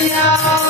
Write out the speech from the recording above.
Maria.